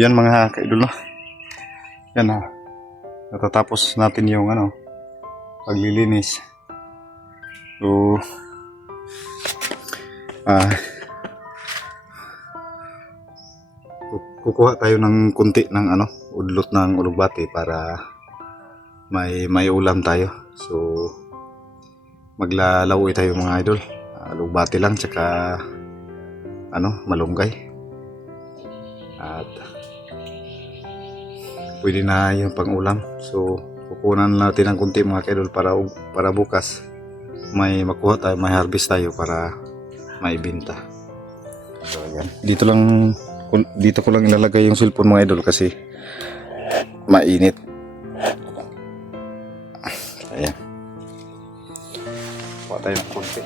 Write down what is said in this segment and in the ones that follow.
Yan mga kaidol, no? Yan ha. Natatapos natin yung paglilinis. So, kukuha tayo ng kunti ng udlot ng ulugbati para may ulam tayo. So, maglalaway tayo mga idol. Ulugbati lang tsaka malunggay. At pwede na yung pang-ulam. So, kukunan natin ng kunti mga kaidol para bukas may makuha tayo, may harvest tayo para maibenta. So, ayan. Dito ko lang ilalagay yung cellphone mga idol kasi mainit. Ayan. Kuha tayo ng kunti.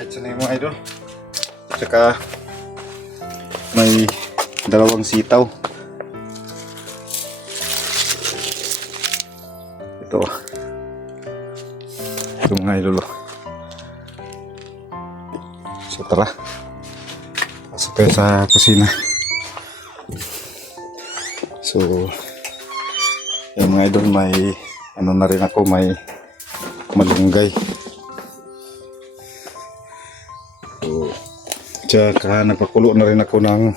Ito na yung mga idol. Tsaka may dalawang sitaw. Ito mga idol. So tara, pasok tayo sa kusina. So yung mga idol, may na rin ako, may malunggay. So, tsaka nagpakulo na rin ako ng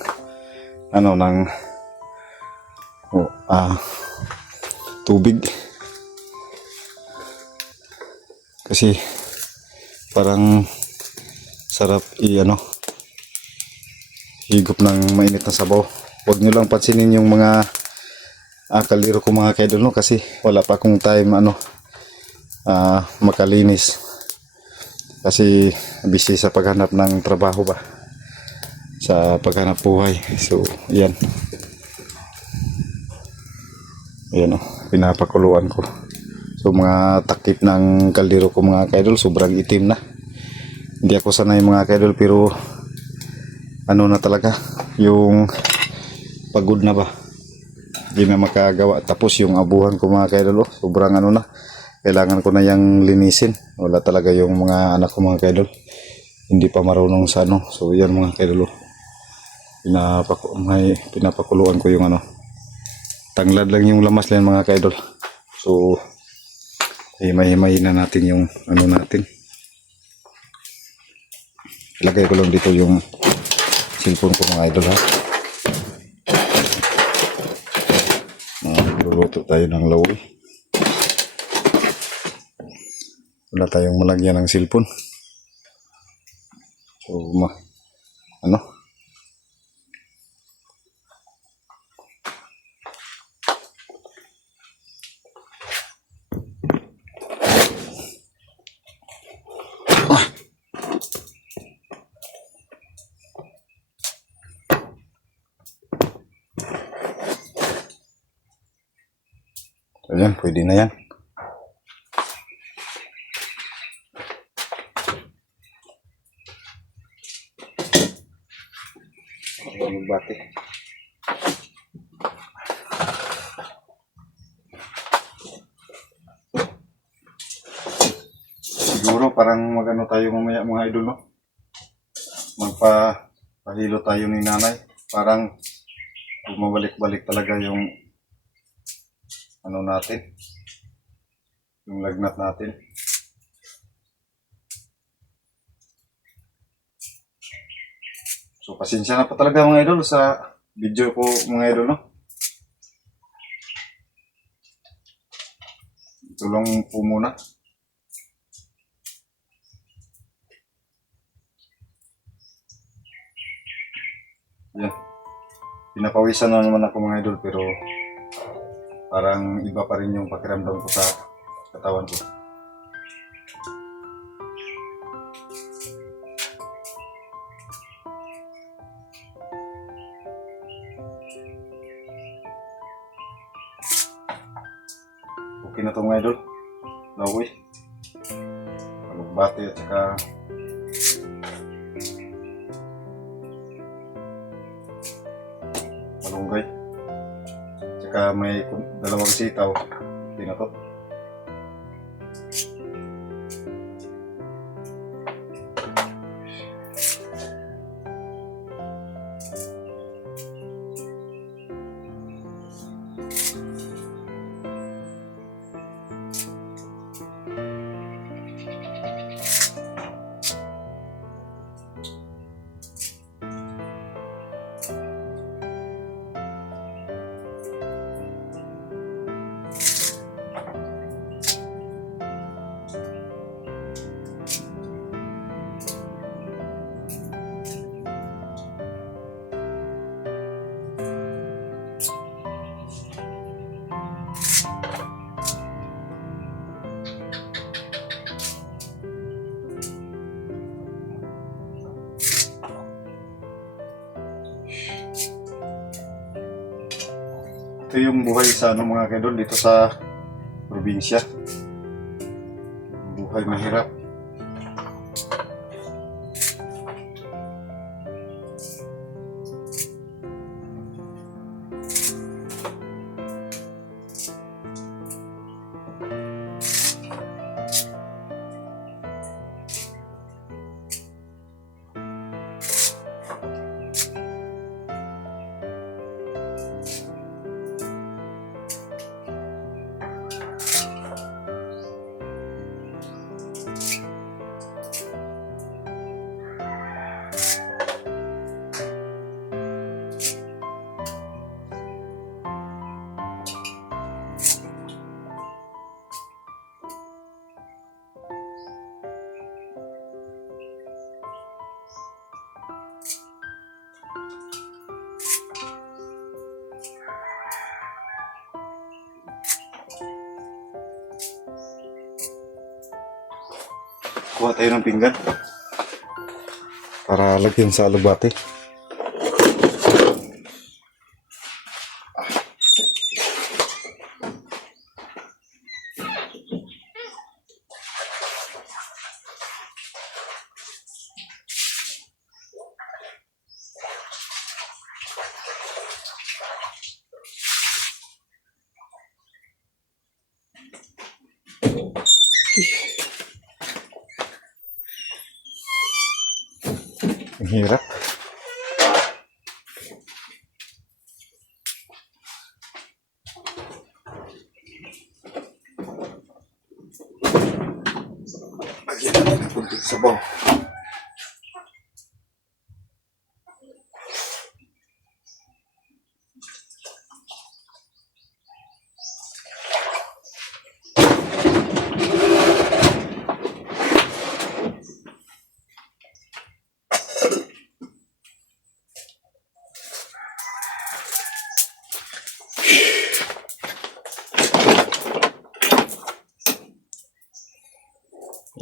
tubig kasi parang sarap higop ng mainit na sabaw. Huwag nyo lang pansinin yung mga kaliro ko mga kaidol, no? Kasi wala pa akong time makalinis kasi busy sa paghanap ng trabaho ba, sa paghanap buhay. So yan pinapakuluan ko. So mga takip ng kaldero ko mga kaidol, sobrang itim na. Hindi ako sanay mga kaidol, pero na talaga yung pagod na ba, hindi na makagawa. Tapos yung abuhan ko mga kaidol, sobrang na, kailangan ko na yung linisin. Wala talaga yung mga anak ko mga kaidol, hindi pa marunong sa So yan mga kaidol, pinapakuluan ko yung tanglad lang yung lamas lang mga kaidol. So himay-himay na natin yung natin. Ilagay ko lang dito yung cellphone ko mga idol, ha. Luluto tayo ng lawi. Wala tayong malagyan ng cellphone. So ayan, pwede na yan. Bati. Siguro parang tayo mamaya mga idol, no? Magpahilo tayo ni nanay. Parang bumabalik-balik talaga yung natin, yung lagnat natin. So pasensya na po talaga mga idol sa video ko mga idol, no? Ito lang po muna. Yan. Pinapawisan na naman ako mga idol, pero parang iba pa rin yung pakiramdam ko sa katawan ko. Okay na to mga idol. Nauwi. Alugbati at saka malunggay. Tsaka may dalawang sitaw. Okay na to. Ito yung buhay sa mga kaidol dito sa probinsya. Buhay mahirap. Kuha tayo ng pinggan para lagyan sa alugbati. Ang hirap. Lagyan natin ng kunting sabaw.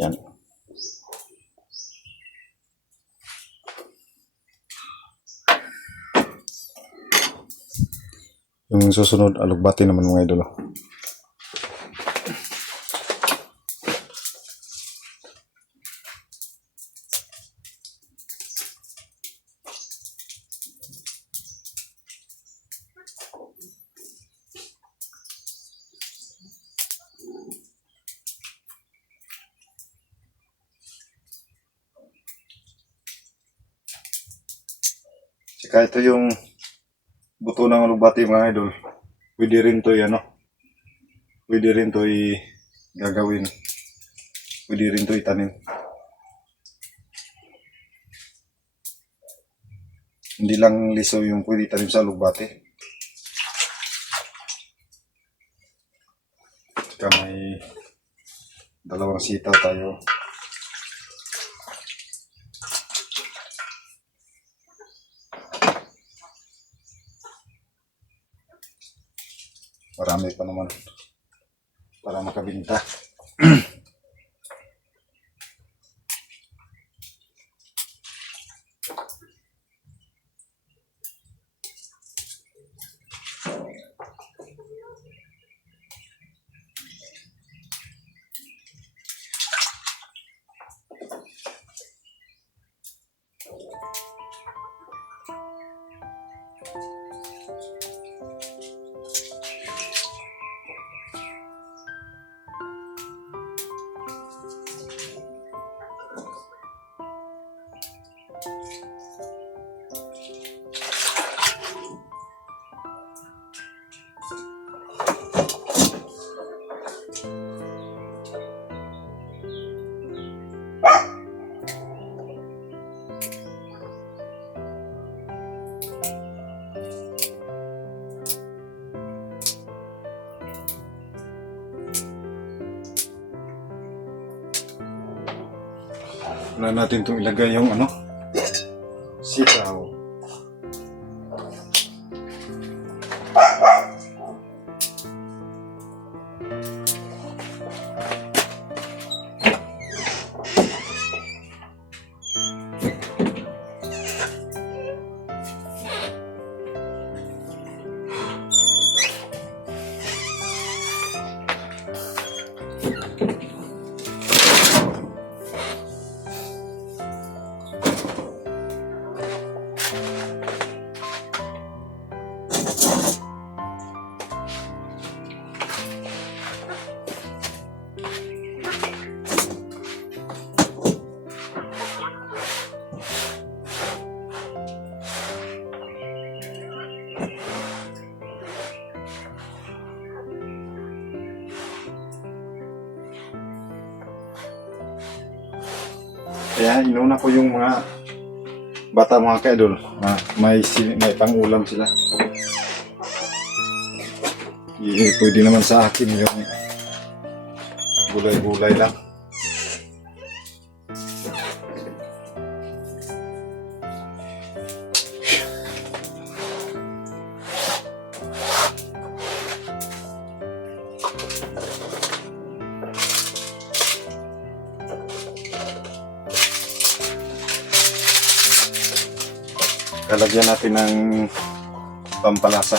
Yan. Yung susunod, alugbati naman mga idol. Saka ito yung buto ng alugbati mga idol. Pwede rin to pwede rin to gagawin. Pwede rin to itanim. Hindi lang liso yung pwede tanim sa lugbate. Tsaka may dalawang sitaw tayo. Marami pa naman para makabinta. Wala natin itong ilagay yung ano, sitaw. Kaya inuna ko yung mga bata mga ka-idol. May pang-ulam sila. Pwede naman sa akin yung gulay-gulay lang. Lalagyan natin ng pampalasa.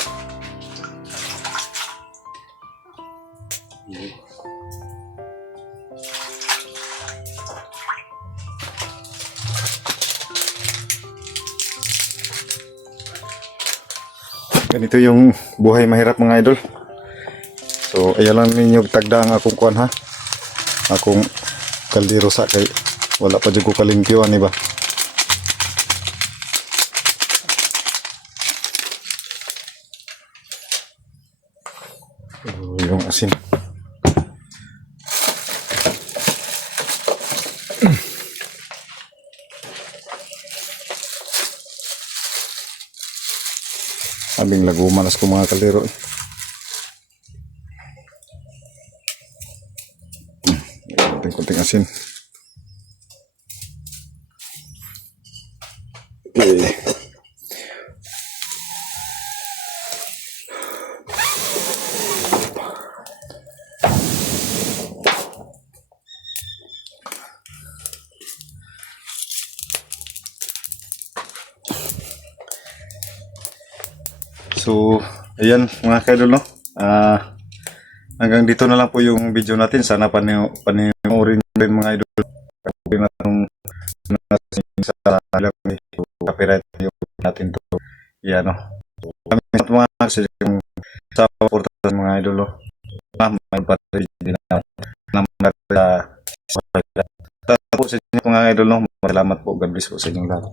Ganito yung buhay mahirap mga idol. So ayan lang ninyo tagda ang akong kuan ha. Akong kaldero sa kay wala pa jud ko kalingkiwan iba. Yung asin. Abing lagumanas ko mga kalero. Kunting asin. Okay. So, ayan mga kaidol, no? Hanggang dito na lang po yung video natin. Sana panoorin din mga idol. Kasi natong sa lang copyright yung natin to. Yan, no? So, kami sa mga yung sa portal mga idol, no? May pati din na naman sa po sa inyo mga idol, no? Salamat po. God bless po sa inyong lahat.